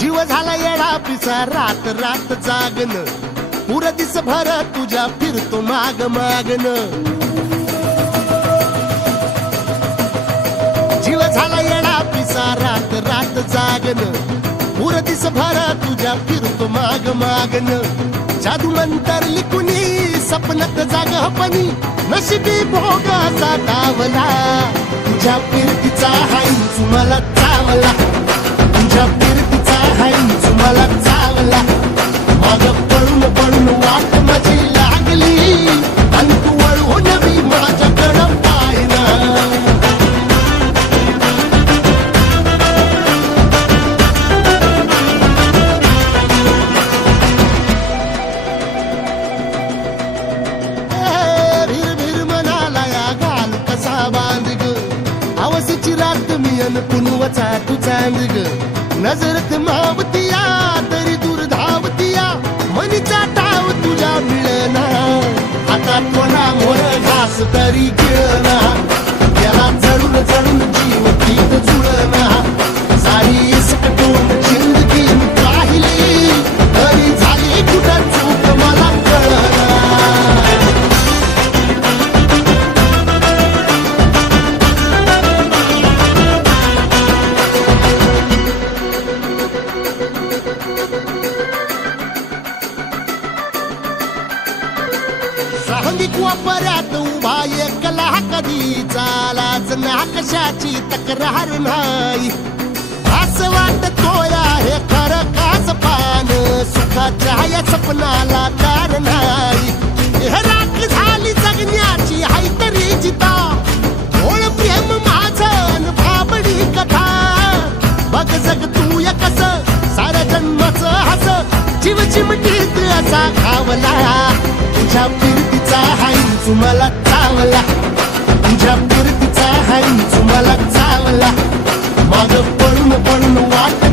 जीव झाला येडा पिसा रात रात जागन पुर दिस भर तुझ्या फिरतो माग मागन जीव झाला येडा पिसा रात रात जागन पुर दिस भर तुझ्या फिरतो माग मागन जादू मंतर लिकुनी सपनात जागपणी नशिबी भोग असा डावला तुझ्या फिरतीचा हाईच मला चावला तुझ्या फिरतीचा हाईच मला चावला माग पळून पळून वाट माझी लागली आणि तू वळून मी माझ्याकडं पाहिना भिर भिर मनाला या घाल कसा बांध ग आवसीची रात मी अन पुनवचा तू चांद ग नजरत मावतिया तरी दूर धावतिया मनीचा टाव तुझ्या मिळना आता कोणा मोर घास तरी गिळना त्याला चढून चढून जीव तीत जुळना सारी इसकटून जिंदगी पाहिली तरी झाली कुठं चूक मला कळना सांगिक वापरात उभा एकला कधी चालाच ना कशाची तक्रार नाही असं वाटतोय हे खरं काच पान सुखाच्या या सपनाला तार नाही हे राख झाली जगण्याची हाय तरी जिता ओळ प्रेम माझं भाबडी कथा बघ जग तू या कस साऱ्या जन्माचं हस जीव चिमटीत असा खावला तुझ्या फिरतीचा हाईच मला चावला तुझ्या फिरतीचा हाईच मला चावला माग पळून पळून वाट